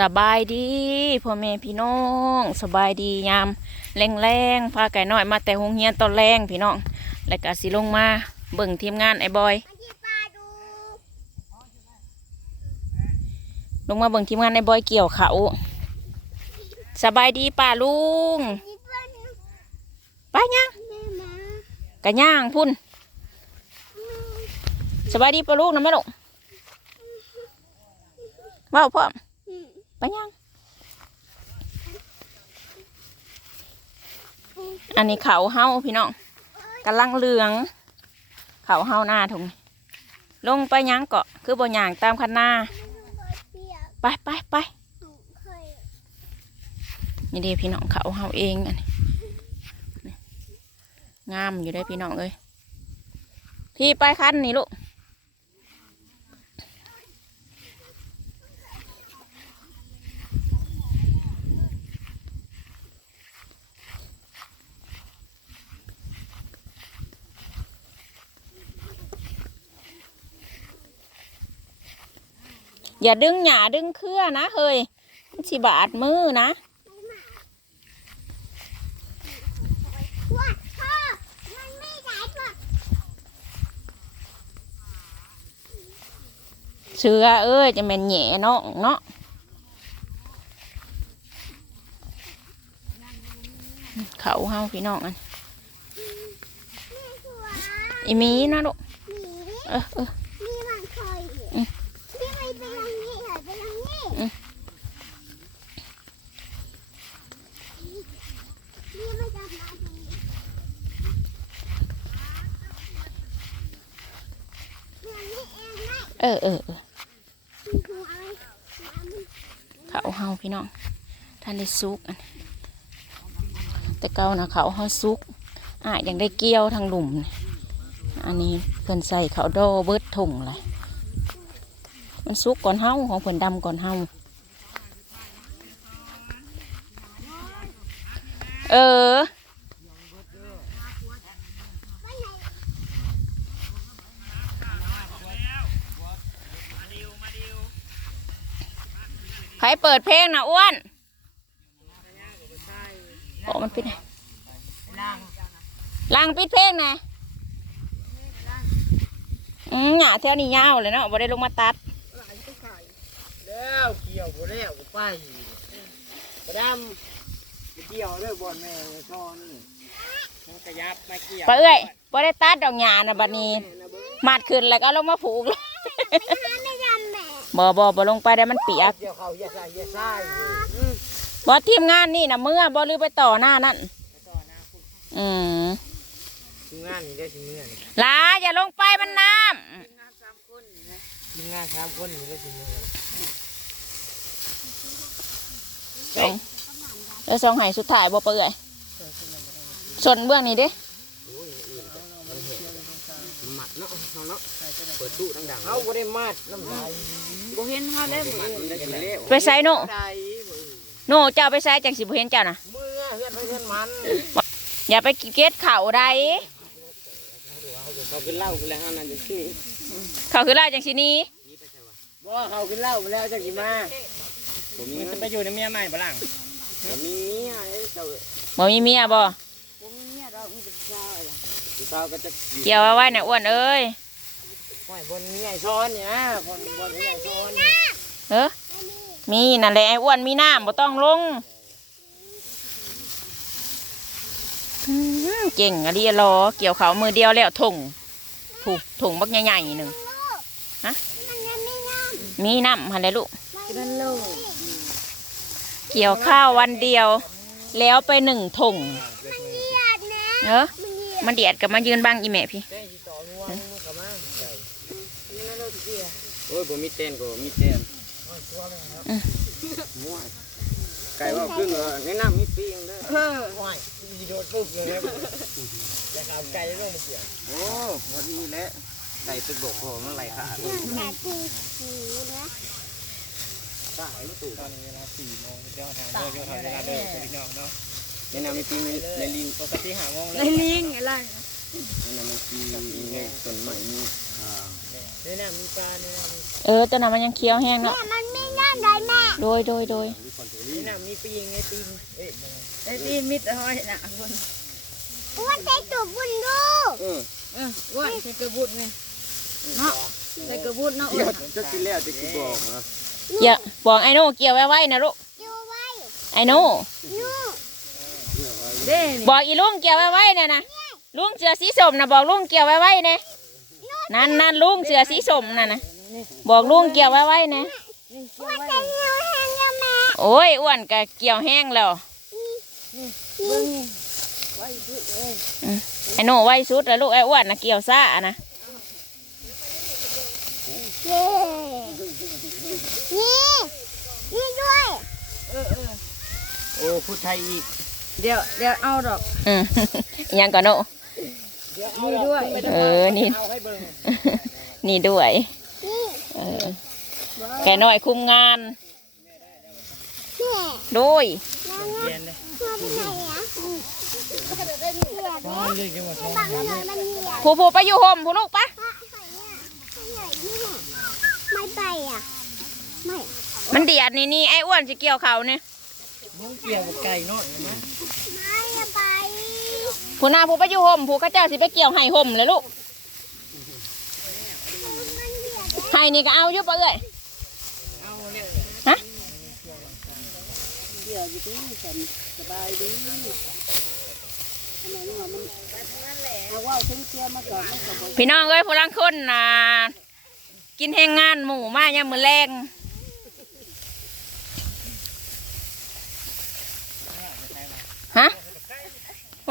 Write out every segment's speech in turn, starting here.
สบายดีพ่อแม่พี่น้องสบายดียามแรงแรงๆพาไก่น้อยมาแต่หงเฮียนตอนแรงพี่น้องแล้วก็สิลงมาเบิ่งทีมงานไอ้บอยลงมาเบิ่งทีมงานไอ้บอยเกี่ยวเขาสบายดีป่าลุงไปย่างแม่มากะย่างพุ่นสบายดีป่าลุงนะแม่ลูกเว้าพ่อ ไปย่างอันนี้เขาเฮาพี่น้องกำลังเหลือง เขาเฮาหน้าถุงลงไปย่างเกาะคือบ่ย่างตามคันหน้า ไปไปไปนี่เดีพี่น้องเขาเฮาเองอันนี้งามอยู่ได้พี่น้องเอ้ยพี่ไปคันนี่ลูก อย่าดึงหยาดึงเครือนะเฮ้ยมันสิบาดมือนะว่าพ่อเสือเอ้ยจะเป็นแหน่เนาะเนาะเขาเฮาพี่น้องอันอีมีนะลูกเออเออ นี่มันเคย อืม นี่ไปไปทางนี้เหรอไปทางนี้ อืม นี่มันจะมาทางนี้เรื่องนี้เองไหม เออเออเขาเฮาพี่น้องท่านได้ซุกอันแต่เก่านะเขาเฮาซุกอะยังได้เกี้ยวทางหลุม อันนี้เพิ่นใส่เขาโดเบิดถุงเลยมันซุกก่อนเฮาของเพิ่นดำก่อนเฮาเออ ใคร เปิดเพลงนะอ้วนโอ้มันปิดไงล่างปิดเพลงนะอืมหยาแถวนี้ยาวเลยเนาะบ่ได้ลงมาตัดแล้วเกี่ยวบ่แล้วก็ไปกระดำเกี่ยวเด้อบอลแม่ชอนี่มันกระยับมาเกี่ยวไปเอ้ยบ่ได้ตัดดอกหญ้านะบัดนี้ มาดขึ้นแล้วก็เอาลงมาผูกเลยไม่ทำแม่ บ่บ่บ่ลงไปได้มันเปียกเกี่ยวเขาอย่าใส่อย่าใส่อืมบ่ทีมงานนี่นะเมื่อบ่ลือไปต่อหน้านั่นอืมทีมงานนี่ได้ทีมงานลาอย่าลงไปมันน้ำทีมงานสามคนนี่ได้ทีมงานสองเออสองไห้สุดท้ายบ่เปื่อยส่วนเบื้องนี้เด้หมัดเนาะเอาเนาะเปิดตู้ดังๆเขาบ่ได้มัดน้ำลาย บ่เห็นเฮาแล้วมัดมันได้กินแล้วไปใส่โน่ได้โน่เจ้าไปใส่จังสิบ่เห็นเจ้านะเมื่อเฮือนไปเฮือนมันอย่าไปเก็ดเข่าใดเขากินเหล้าไปแล้วนั่นจะชื่อเขาคือลาจังสิหนี้บ่เขากินเหล้าไปแล้วจะกินมาผมมีจะไปอยู่ในเมียใหม่บ่ล่ะผมมีเมียไอ้เจ้าบ่มีเมียบ่บ่มีเมียดอกมีแต่ผู้ชายล่ะผู้สาวก็จะเกี่ยวเอาไว้น่ะอ้วนเอ้ย ห้อยบนมีไอ้ซ้อนเนี่ยนะบนบนมีไอ้ซ้อนนี่เออมีนั่นแหละไอ้อ้วนมีน้ำบ่ต้องลงอืมเก่งอะดิรอเกี่ยวเขามือเดียวแล้วถุงถูกถุงบักใหญ่ๆหนึ่งฮะมันยังไม่งามมีน้ำหันเลยลูก กินโลกเกี่ยวข้าววันเดียว แล้วไปหนึ่งถุงมันเหยียดนะเออมันเหยียดมันเดียดกับมายืนบังอีแม่พี่ เต้นต่องัวมึงกลับมาโอ้ ยผมมีเต้นก็มีเต้นมั่วไก่ว่าขึ้นเหรอแนะนำมีปีงเด้อเฮ้ยห้อยมีโดดปุ๊บเลยนะจะข่าวไก่เรื่องมันเกี่ยวโอ้พอดีแล้วไก่ตึกบกโผล่มันไหลขาดแต่ตีหูนะตายไม่ตู่ตอนนี้เวลา4โมงเจ้าทางเด้อเจ้าทางเวลาเด้อพี่น้องเนาะแนะนำมีปีงในลิงปกติ5โมงเลในยลิงอะไรแนะนำมีปีงในต้นไม้มีอ่า แนะนำมีการแนะนำเออตอนนั้นมันยังเคี้ยวแห้งเนาะ แต่มันไม่งามได้แม่โดยโดยโดยนี่น้ำมีปีงไงตีนเอ้ยไอ้ที่มิดห้อยน่ะคุณอ้วนใจตัวบุญดูเออเออว่าใส่กระบุดไงเนาะใส่กระบุดเนาะเกี่ยวจะกินแล้วจะกินบอกนะอย่าบอกไอ้โน่เกี่ยวไว้ไว้นะลูกดูไว้ไอ้โน่นู่เด้นี่บอกอีลุงเกี่ยวไว้ไว้นะนะลุงเสือสีส้มนะบอกลุงเกี่ยวไว้ไว้นะ นั่นนั่นลุงเสือสีส้มนั่นนะบอกลุงเกี่ยวไว้ไว้นะอ้วนใจเหี่ยวแห้งแล้วแม่โอ้ยอ้วนกะเกี่ยวแห้งแล้วเบิ่งนี่ไว้สุดเอ้ยไอ้โน่ไว้สุดแล้วลูกไอ้อ้วนนะเกี่ยวซ่านะเย้นี่นี่ด้วยเออเออโอ้พูดไทยอีกเดี๋ยวเดี๋ยวเอาดอกอืมอิหยังก่อนโน่นี่ด้วยเออนี่เอาให้เบิ่ง นี่ด้วยนี่เออแกน้อยคุมงานแม่โดยแล้วนะเรียนเลยมาไปไหนอะอืมเดือดซ้อนเลยจังหวะซ้อนบังหน่อยมันเหยียดผู้ผู้ไปอยู่ห่มผู้ลูกปะพระหอยเนี่ยหอยเนี่ยไม่ไปอะไม่มันเดียดนี่นี่ไอ้อ้วนจะเกี่ยวเขาเนี่ยมึงเกี่ยวกับไก่เนาะเห็นไหมไม่อะไปผู้หน้าผู้ไปอยู่ห่มผู้เข้าเจ้าสิไปเกี่ยวไห้ห่มเลยลูก มัน เหยียดไห้นี่ก็เอาอยู่ปะเอ้ยอาเนี่ยฮะเดี๋ยวอยู่ที่ฉันสบายดีทำไมเนี่ยมันเอาว่าถึงเชียร์มาก่อนพี่น้องเอ้ยผู้ลังคนนะกินแห้งงานหมูมายังมือแรงฮะ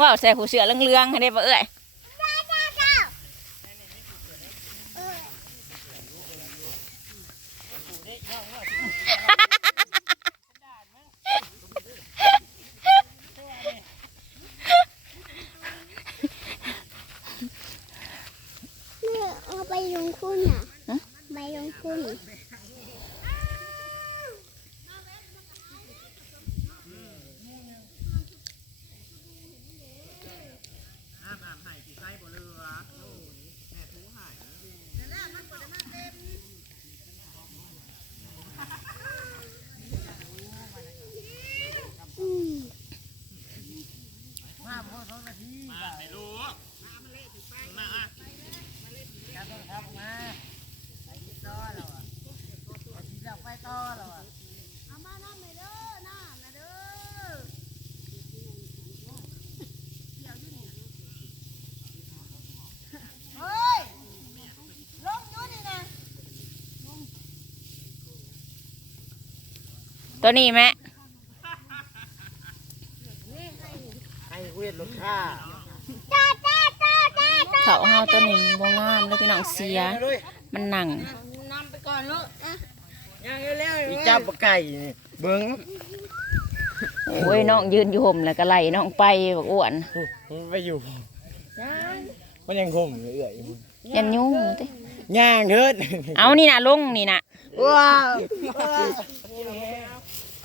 ว้าวใส่หูเสือเรื่องๆให้ได้ปะเอ้ย Yeah, yeah. ตัวนี้แม่ให้เวทรถค่าจ้าจ้าจ้าจ้าจ้าเขาเฮาตัวนี้บ่งามเลยพี่น้องเสีย มันหนังนำไปก่ อนลูกอะยังเร็วอีจับปลาไก่นี่เบิ้งโอ้ยน้องยืนอยู่ห่มแล้วก็ไล่น้องไปบอกอ้วนมันไปอยู่ มันยังคมอยู่เอื่อยอยู่ยันยุ่งติย่างเถิดเอานี่นะลงนี่นะว้าว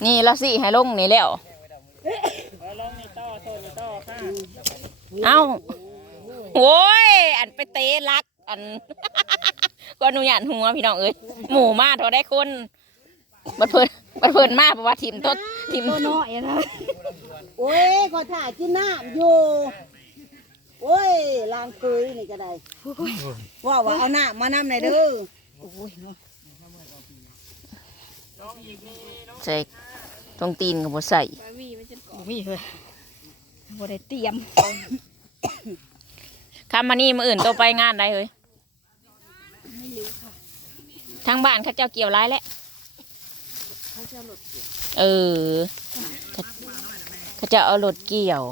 นี่เราสิให้ลงนี่แล้วเอาลองนี่ต่อโซนนี่ต่อค่ะเอาโอ้ยอันไปเตะลักอัน ก็หนูหยานหัวพี่น้องเอ้ยหมูมาเท่าได้คนบัดเพิ่นบัดเพิ่นมาเพราะว่าทีมต้นทีมตัวน้อยนะโอ้ยขอถ่ายกินน้ำอยู่โอ้ยลางเกยนี่ก็ได้ว่าว่าเอาน้ำมานำหน่อยเด้อใส่ตรงตีนกับบ่ใส่มีเลยบ่ได้เตรียมคำมานี่มืออื่นตัวไปงานได้เฮ้ย ทางบ้านเขาเจ้าเกี่ยวร้ายแล้วเออเขาเขาจะเอารถเกี่ยว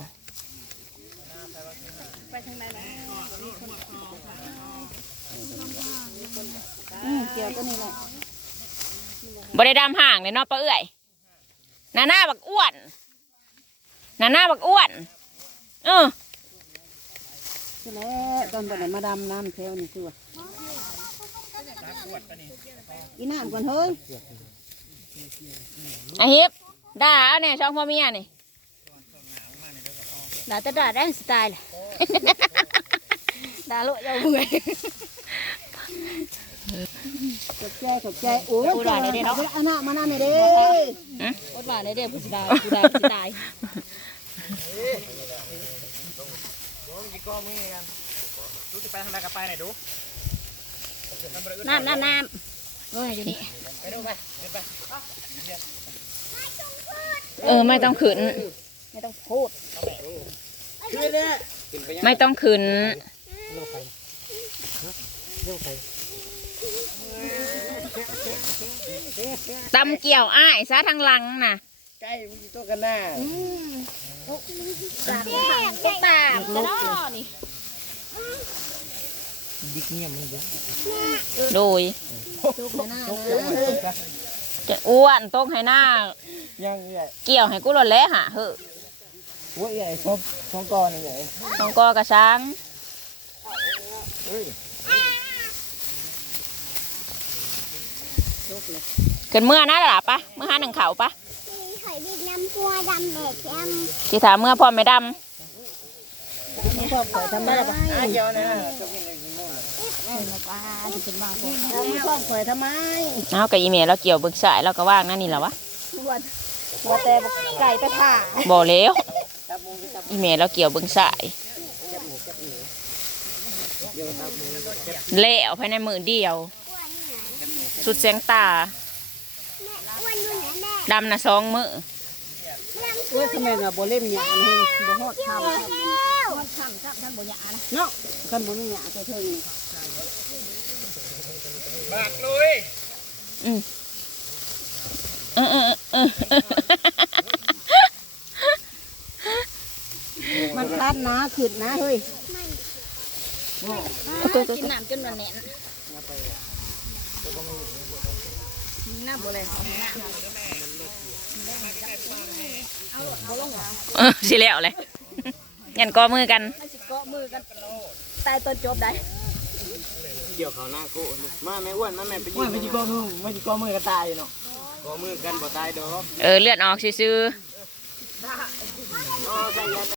อืมเกี่ยวตัวนี้แหละบริดามห่างเลยเนาะป้าเอื่อยหนาหน้าบักอ้วนหนาหน้าบักอ้วน เออใช่แล้วตอนบ่ได้มาดำน้ำแถวนี่คือว่า กินน้ำก่อนเฮ้ยไอฮิปด่าเอาเนี่ยช่องพ่อเมียนี่ด่าแต่ด่าได้สไตล์แหละด่าโลกยาวเมื่อยขอบใจขอบใจโอ้ยอันน่ะมานั่นนี่เด้อดหวานได้เด้อผู้สิได้ผู้ใดผู้ตายผมกี่ก้อมือกันรู้จะไปทางไหนกับไปไหนดู น้ำน้ำน้ำโอ้ยอยู่นี่เออไม่ต้องขึ้น ไม่ต้องพูด ไม่ต้องขึ้นเร็วไปเร็วไปตำเกี่ยวอ้ายซะทางหลังน่ะไก่มันอยู่ตัวกันหน้าตามตามจะนอนี่ บิ๊กเงียบมึงดิโดยจะอ้วนต้งให้หน้า ยังใหญ่เกี่ยวให้กูหลดแล้วหะเฮ้อหัวใหญ่ท้องท้องก้อนใหญ่ต้องกอกระช้างเฮ้ยขึ้นเมื่อนะล่ะปะเมื่อหาหนึ่งเขาปะมีหอยบินน้ำตัวดำแหลกแอมสิถามเมื่อพ่อไม่ดมันชอบข่อยทำได้ปะอาเดียวนะจะกินอะ ปลาที่เป็นมากกว่ามันชอบข่อยทำไมำเอากับอีเมลเราเกี่ยวเบึกสายเราก็ว่างนั่นนี่แหละวะว่าแต่ไก่ตะข่าบ่แล้วอีเมลเราเกี่ยวเบึงสายแล้วภายในมือเดียว สุดเสียงตาแม่อ้วนอยู่ไหนแม่ดำนะสองมือโอ้ยทำไมน่ะบ่เล่มหยาเฮงบ่ฮอดข้าวแล้วฮอดข้ามครับท่านบ่หยานะเนาะคันบ่มีหยาจะถึง บากลุยอืมเออเออเออมันตัดนะขึ้นนะเฮ้ยกินน้ำจนวันแน่นน้ำบ่เลยเออสิแล้วเลยยันกอมือกันเกาะมือกันตายตอนจบได้ เกี่ยวเขาหน้ากูมาแม่อ้วนมาแม่ไปยืไม่นไม่จีก้อมือไม่จีก้อมือกระตายเนาะก้อมือกันบ่ตายดอกเออเลือดออกซื่อๆ อ๋อใช่ยัน